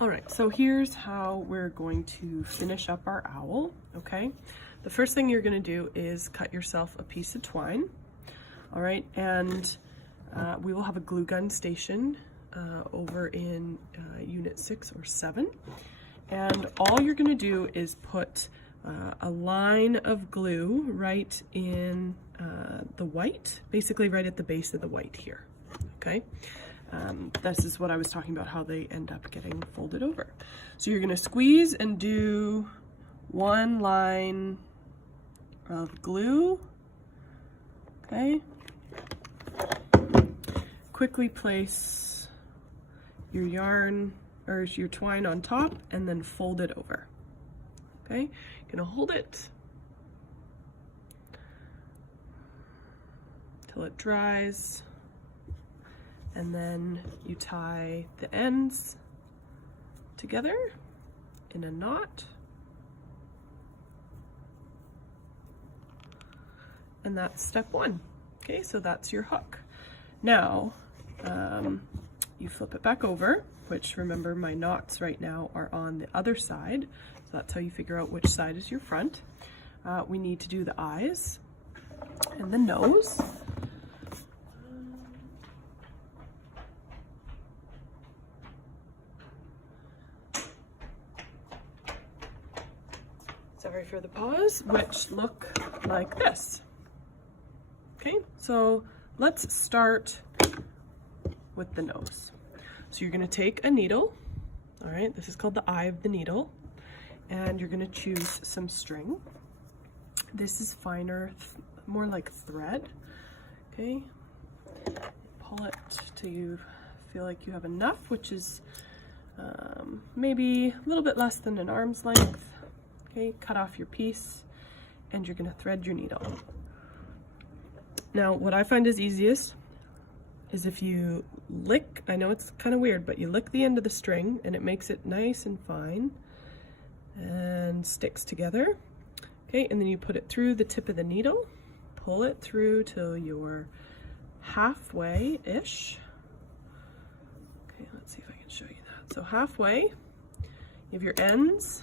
All right, so here's how we're going to finish up our owl, okay? The first thing you're gonna do is cut yourself a piece of twine, all right? And we will have a glue gun station over in Unit 6 or 7. And all you're gonna do is put a line of glue right in the white, basically right at the base of the white here, okay? This is what I was talking about, how they end up getting folded over. So you're gonna squeeze and do one line of glue, okay? Quickly place your yarn or your twine on top and then fold it over, okay? You're gonna hold it till it dries. And then you tie the ends together in a knot. And that's step 1. Okay, so that's your hook. Now, you flip it back over, which remember my knots right now are on the other side. So that's how you figure out which side is your front. We need to do the eyes and the nose. Sorry for the pause, which look like this. Okay, so let's start with the nose. So you're gonna take a needle, all right, this is called the eye of the needle, and you're gonna choose some string. This is finer, more like thread, okay? Pull it till you feel like you have enough, which is maybe a little bit less than an arm's length. Okay, cut off your piece and you're gonna thread your needle. Now, what I find is easiest is if you lick, I know it's kind of weird, but you lick the end of the string and it makes it nice and fine and sticks together. Okay, and then you put it through the tip of the needle, pull it through till you're halfway-ish. Okay, let's see if I can show you that. So halfway, you have your ends.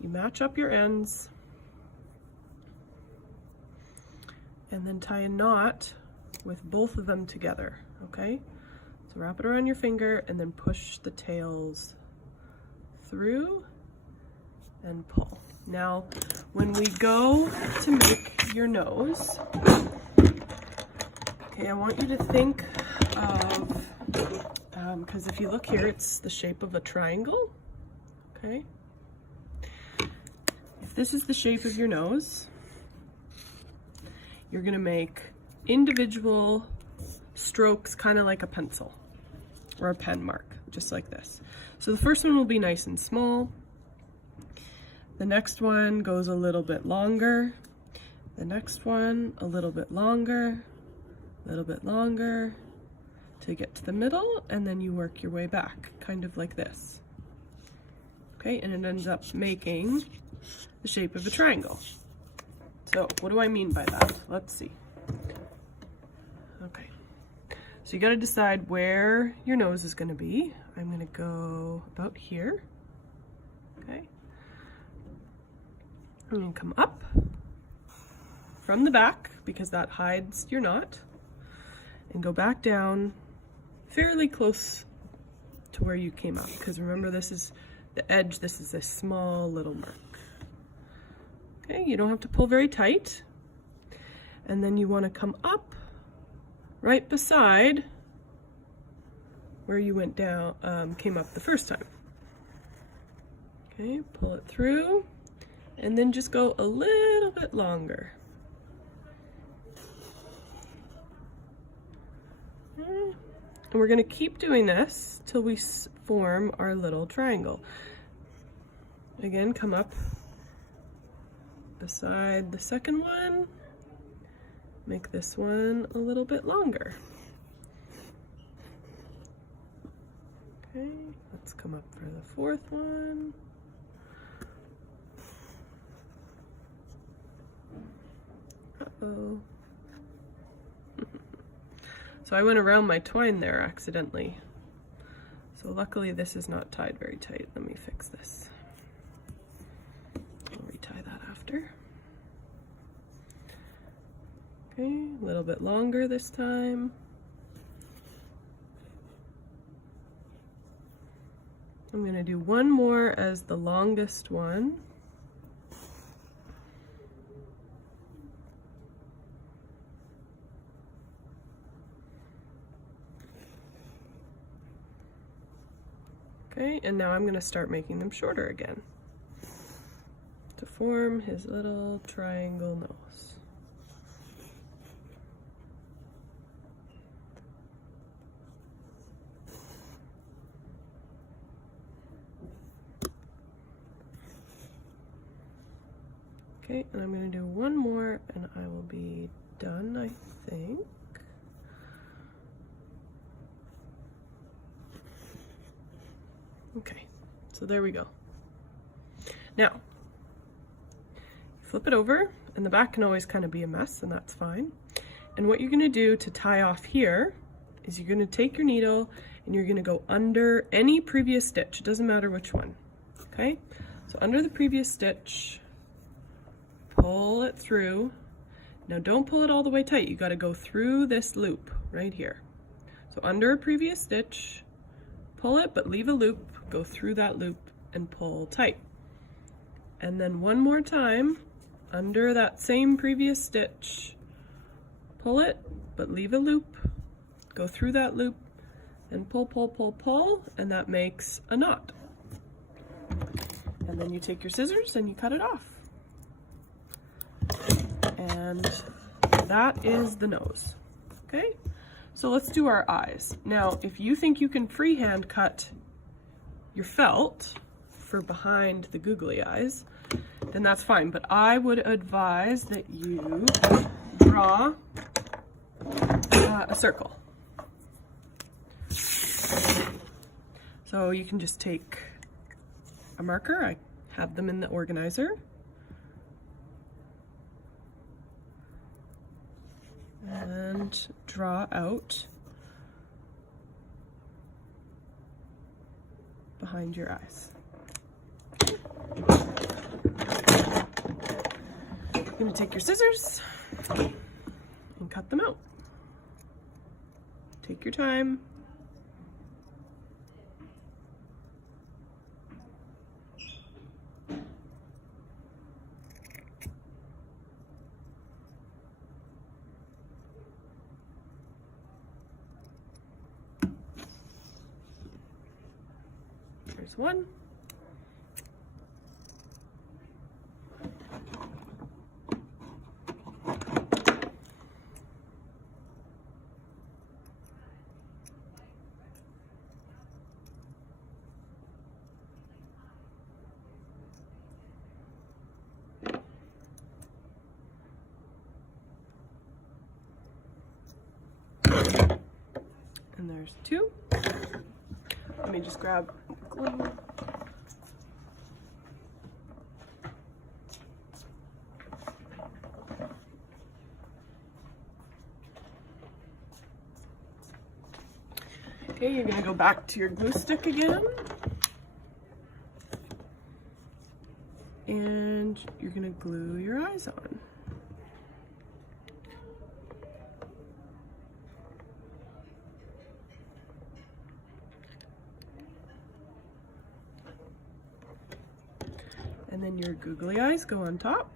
You match up your ends and then tie a knot with both of them together, okay? So wrap it around your finger and then push the tails through and pull. Now, when we go to make your nose, okay, I want you to think of, because if you look here, it's the shape of a triangle, okay? This is the shape of your nose. You're gonna make individual strokes, kind of like a pencil or a pen mark, just like this. So the first one will be nice and small. The next one goes a little bit longer. The next one a little bit longer, a little bit longer, till you get to the middle, and then you work your way back, kind of like this. Okay, and it ends up making the shape of a triangle. So what do I mean by that? Let's see. Okay, so you got to decide where your nose is going to be. I'm going to go about here. Okay, I'm going to come up from the back because that hides your knot, and go back down fairly close to where you came up, because remember, this is the edge, this is a small little mark. Okay, you don't have to pull very tight. And then you want to come up right beside where you went down, came up the first time. Okay, pull it through and then just go a little bit longer. And we're going to keep doing this till we form our little triangle. Again, come up beside the second one, make this one a little bit longer. Okay, let's come up for the fourth one. Uh-oh. So I went around my twine there accidentally. So luckily this is not tied very tight. Let me fix this. I'll retie that after. Okay, a little bit longer this time. I'm going to do one more as the longest one. Okay, and now I'm going to start making them shorter again to form his little triangle nose. Okay, and I'm going to do one more and I will be done, I think. Okay, so there we go. Now, flip it over, and the back can always kind of be a mess, and that's fine. And what you're going to do to tie off here is you're going to take your needle and you're going to go under any previous stitch. It doesn't matter which one. Okay, so under the previous stitch, pull it through. Now don't pull it all the way tight. You got to go through this loop right here. So under a previous stitch, pull it, but leave a loop, go through that loop and pull tight. And then one more time, under that same previous stitch, pull it, but leave a loop, go through that loop and pull, pull, pull, pull, and that makes a knot. And then you take your scissors and you cut it off. And that is the nose, okay? So let's do our eyes. Now, if you think you can freehand cut your felt for behind the googly eyes, then that's fine. But I would advise that you draw a circle. So you can just take a marker. I have them in the organizer. And draw out behind your eyes. You're going to take your scissors and cut them out. Take your time. There's one. And there's two. Let me just grab glue. Okay, you're going to go back to your glue stick again. And you're going to glue your eyes on. And then your googly eyes go on top.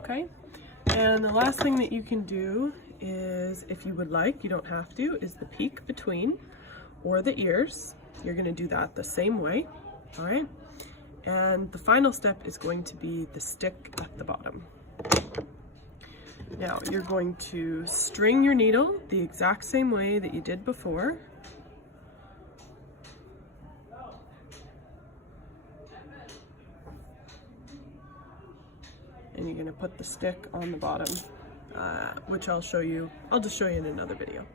Okay, and the last thing that you can do is, if you would like, you don't have to, is the peak between or the ears. You're going to do that the same way, all right? And the final step is going to be the stick at the bottom. Now you're going to string your needle the exact same way that you did before. And you're going to put the stick on the bottom, which I'll show you. I'll just show you in another video.